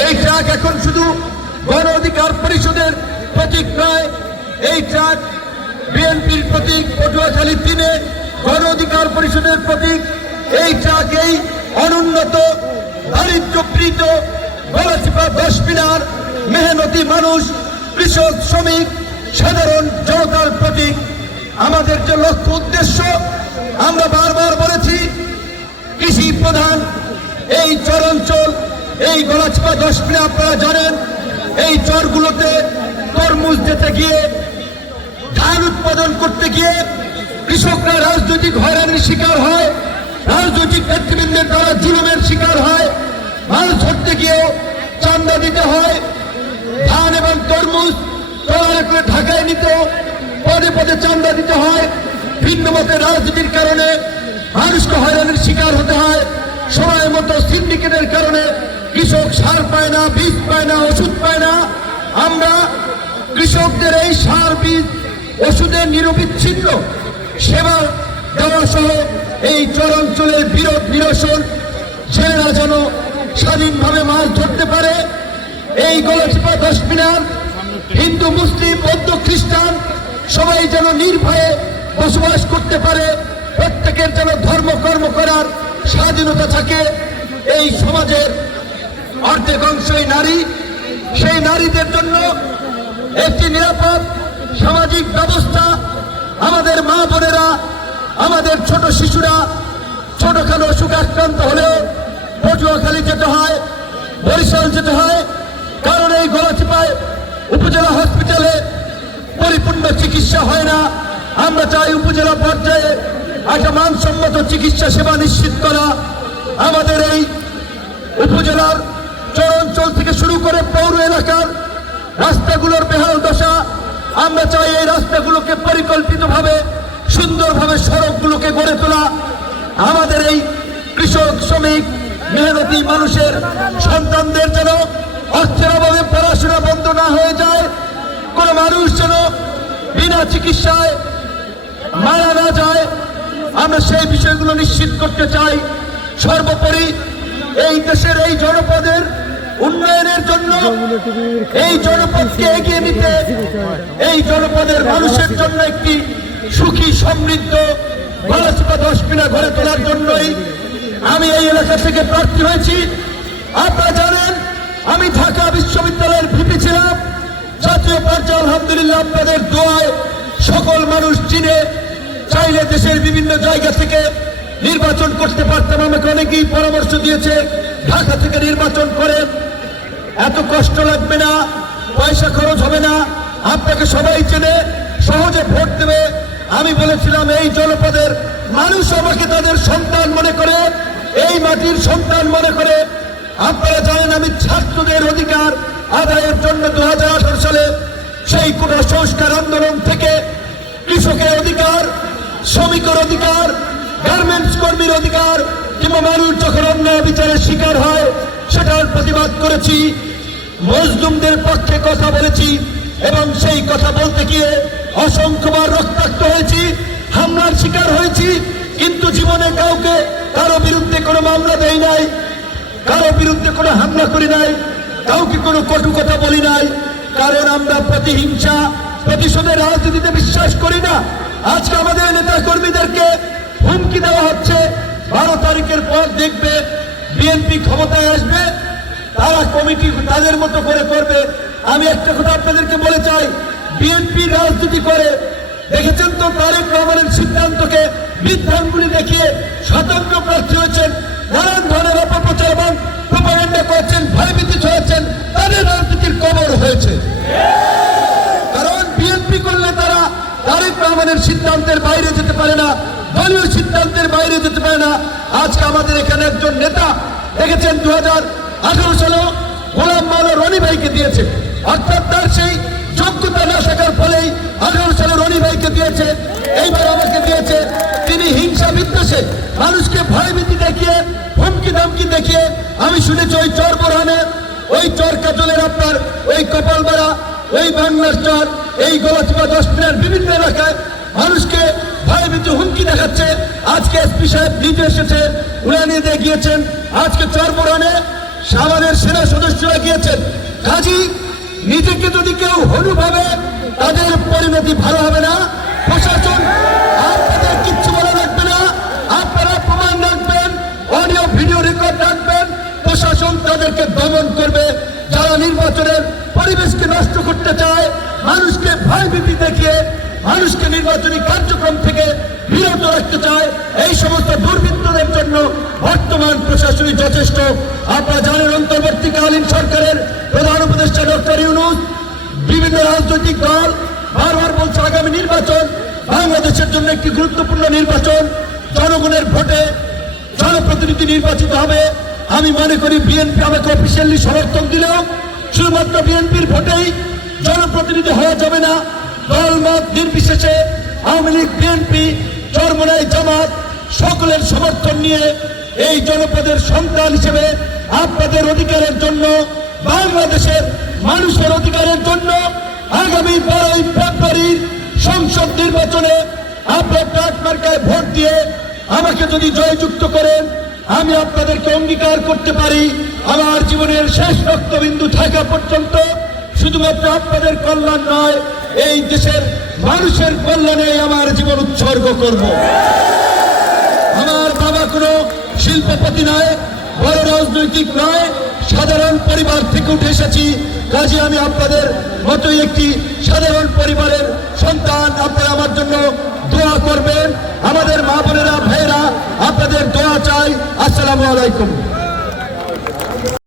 এই ট্রাক এখন শুধু গণ অধিকার পরিষদের প্রতীক নয়, এই ট্রাক বিএনপির প্রতীক, পটুয়াখালী 3-এ গণ অধিকার পরিষদের প্রতীক। এই ট্রাক এই অনুন্নত দারিদ্র্যপীড়িত গলাচিপা 10 মিনার মেহনতি মানুষ, কৃষক, শ্রমিক, সাধারণ জনতার প্রতীক। আমাদের যে লক্ষ্য উদ্দেশ্য, আমরা বারবার বলেছি, কৃষি প্রধান এই চরাঞ্চল, এই গলাচিপা 10 মিনার, আপনারা জানেন এই চরগুলোতে তরমুজ দিতে গিয়ে, ধান উৎপাদন করতে গিয়ে কৃষকরা রাজনৈতিক হয়রানির শিকার হয়, রাজনৈতিক নেতৃবৃন্দের দ্বারা জুলুমের শিকার হয়, মাছ ধরতে গিয়েও চাঁদা দিতে হয়, ধান এবং তরমুজ ট্রলারে করে ঢাকায় নিত পদে পদে চাঁদা দিতে হয়। ভিন্ন মতের রাজনীতির কারণে মানুষকে হয়রানির শিকার হতে হয়। সময় মতো সিন্ডিকেটের কারণে কৃষক সার পায় না, বীজ পায় না, ওষুধ পায় না। আমরা কৃষকদের এই সার, বীজ, ওষুধের নিরবিচ্ছিন্ন সেবা দেওয়া সহ এই চরাঞ্চলের বিরোধ নিরসন, ছেলেরা যেন স্বাধীনভাবে মাছ ধরতে পারে, এই গলাচিপা 10 মিনার হিন্দু, মুসলিম, বৌদ্ধ, খ্রিস্টান সবাই যেন নির্ভয়ে বসবাস করতে পারে, প্রত্যেকের যেন ধর্মকর্ম করার স্বাধীনতা থাকে। এই সমাজের অর্ধেক অংশই নারী, সেই নারীদের জন্য একটি নিরাপদ সামাজিক ব্যবস্থা, আমাদের মা বোনেরা, আমাদের ছোট শিশুরা ছোটখাটো অসুখ আক্রান্ত হলেও পটুয়াখালী যেতে হয়, বরিশাল যেতে হয়, কারণ এই গলাচিপায় উপজেলা হসপিটালে পরিপূর্ণ চিকিৎসা হয় না। আমরা চাই উপজেলা পর্যায়ে একটা মানসম্মত চিকিৎসা সেবা নিশ্চিত করা। আমাদের এই উপজেলার চরাঞ্চল থেকে শুরু করে পৌর এলাকার রাস্তাগুলোর বেহাল দশা, আমরা চাই এই রাস্তাগুলোকে পরিকল্পিতভাবে সুন্দরভাবে সড়কগুলোকে গড়ে তোলা। আমাদের এই কৃষক, শ্রমিক, মেহনতি মানুষের সন্তানদের যেন অর্থের অভাবে পড়াশোনা বন্ধ না হয়ে যায়, কোন মানুষ যেন বিনা চিকিৎসায় মারা না যায়, আমরা সেই বিষয়গুলো নিশ্চিত করতে চাই। সর্বোপরি এই দেশের এই জনপদের উন্নয়নের জন্য, এই জনপদকে এগিয়ে নিতে, এই জনপদের মানুষের জন্য একটি সুখী সমৃদ্ধ গলাচিপা 10 মিনার গড়ে তোলার জন্যই আমি এই এলাকা থেকে প্রার্থী হয়েছি। আপনারা জানেন আমি ঢাকা বিশ্ববিদ্যালয়ের ভিপি ছিলাম। জাতীয় পর্যায়ে আলহামদুলিল্লাহ আপনাদের দোয়ায় সকল মানুষ চিনে, চাইলে দেশের বিভিন্ন জায়গা থেকে নির্বাচন করতে পারতাম। আমাকে অনেকেই পরামর্শ দিয়েছে ঢাকা থেকে নির্বাচন করেন, এত কষ্ট লাগবে না, পয়সা খরচ হবে না, আপনাকে সবাই চেনে, সহজে ভোট দেবে। আমি বলেছিলাম এই জনপদের মানুষ আমাকে তাদের সন্তান মনে করে, এই মাটির সন্তান মনে করে। আপনারা জানেন আমি ছাত্রদের অধিকার আদায়ের জন্য 2018 সালে সেই কোটা সংস্কার আন্দোলন থেকে কৃষকের অধিকার, শ্রমিকের অধিকার, গার্মেন্টস কর্মীর অধিকার কিংবা মানুষ যখন অন্যায় বিচারের শিকার হয় সেটার প্রতিবাদ করেছি, মজলুমদের পক্ষে কথা বলেছি এবং সেই কথা বলতে গিয়ে অসংখ্যবার রক্তাক্ত হয়েছি, হামলার শিকার হয়েছি, কিন্তু জীবনে কাউকে কারো বিরুদ্ধে কোনো মামলা দেই নাই, কারো বিরুদ্ধে কোনো হামলা করি নাই, কাউকে কোনো কটু কথা বলি নাই, কারণ আমরা প্রতিহিংসা, প্রতিশোধের রাজনীতিতে বিশ্বাস করি না। আজকে আমাদের নেতা কর্মীদেরকে হুমকি দেওয়া হচ্ছে, 12 তারিখের পর দেখবে বিএনপি ক্ষমতায় আসবে, তারা কমিটি তাদের মতো করে করবে। আমি একটা কথা আপনাদেরকে বলে চাই, বিএনপি রাজনীতি করে দেখেছেন তো, তারেক রহমানের সিদ্ধান্তকে বিভ্রান্তি দেখিয়ে স্বতন্ত্র প্রার্থী হয়েছেন, নানান ধরনের অপপ্রচার এবং প্রোপাগান্ডা করছেন, ভয়ভীতি ছড়াচ্ছেন, তাদের রাজনীতির কবর হয়েছে। কারণ বিএনপি করলে তারা তারেক রহমানের সিদ্ধান্তের বাইরে যেতে পারে না, দলীয় সিদ্ধান্তের বাইরে যেতে পারে না। আজকে আমাদের এখানে একজন নেতা দেখেছেন 2018 সালে গোলাম মাওলা রনি ভাইকে দিয়েছে, অর্থাৎ তার সেই যোগ্যতা না থাকার ফলেই 18 সালে রনি ভাইকে দিয়েছে, এইবার আমাকে দিয়েছে। তিনি হিংসা বিদ্বেষে মানুষকে ভয়ভীতি দেখিয়ে, হুমকি ধমকি দেখিয়ে, আমি শুনেছি ওই চর বোরহানে, ওই চর কাজলের আপনার ওই কপালবাড়া, ওই বাংলার চর, এই গলাচিপা 10 মিনার বিভিন্ন এলাকায় মানুষকে ভয়ভীতি হুমকি দেখাচ্ছে। আজকে এসপি সাহেব নিজে এসেছে, উড়ানিয়ে দিয়ে গিয়েছেন। আজকে চর বোরহানে আমাদের সেনা সদস্যরা গিয়েছেন। কাজী নিজেকে যদি কেউ হনু ভাবে তাদের পরিণতি ভালো হবে না। প্রশাসন আপনাদের কিচ্ছু বলা লাগবে না, আপনারা প্রমাণ রাখবেন, অডিও ভিডিও রেকর্ড রাখবেন, প্রশাসন তাদেরকে দমন করবে। যারা নির্বাচনের পরিবেশকে নষ্ট করতে চায়, মানুষকে ভয়ভীতি দেখিয়ে মানুষকে নির্বাচনী কার্যক্রম থেকে বিরত রাখতে চায়, এই সমস্ত দুর্বৃত্তদের জন্য বর্তমান প্রশাসনই যথেষ্ট। আপনারা জানেন অন্তর্বর্তীকালীন সরকারের প্রধান উপদেষ্টা ডক্টর ইউনূস বিভিন্ন রাজনৈতিক দল বারবার বলছে আগামী নির্বাচন বাংলাদেশের জন্য একটি গুরুত্বপূর্ণ নির্বাচন, জনগণের ভোটে জনপ্রতিনিধি নির্বাচিত হবে। আমি মনে করি বিএনপি আমাকে অফিসিয়ালি সমর্থন দিলেও শুধুমাত্র বিএনপির ভোটেই জনপ্রতিনিধি হওয়া যাবে না। দল মত নির্বিশেষে আওয়ামী লীগ, বিএনপি, চরমোনাই, জামাত সকলের সমর্থন নিয়ে এই জনপদের সন্তান হিসেবে আপনাদের অধিকারের জন্য, বাংলাদেশের মানুষের অধিকারের জন্য আগামী 12ই ফেব্রুয়ারির সংসদ নির্বাচনে আপনার ডাক মার্কায় ভোট দিয়ে আমাকে যদি জয়যুক্ত করেন, আমি আপনাদেরকে অঙ্গীকার করতে পারি আমার জীবনের শেষ রক্তবিন্দু থাকা পর্যন্ত শুধুমাত্র আপনাদের কল্যাণ নয়, এই দেশের মানুষের কল্যাণে আমার জীবন উৎসর্গ করব। আমার বাবা কোনো শিল্পপতি নয়, বড় রাজনৈতিক নয়, সাধারণ পরিবার থেকে উঠে এসেছি। কাজে আমি আপনাদের মতোই একটি সাধারণ পরিবারের সন্তান। আপনারা আমার জন্য দোয়া করবেন। আমাদের মা বোনেরা, ভাইয়েরা, আপনাদের দোয়া চাই। আসসালামু আলাইকুম।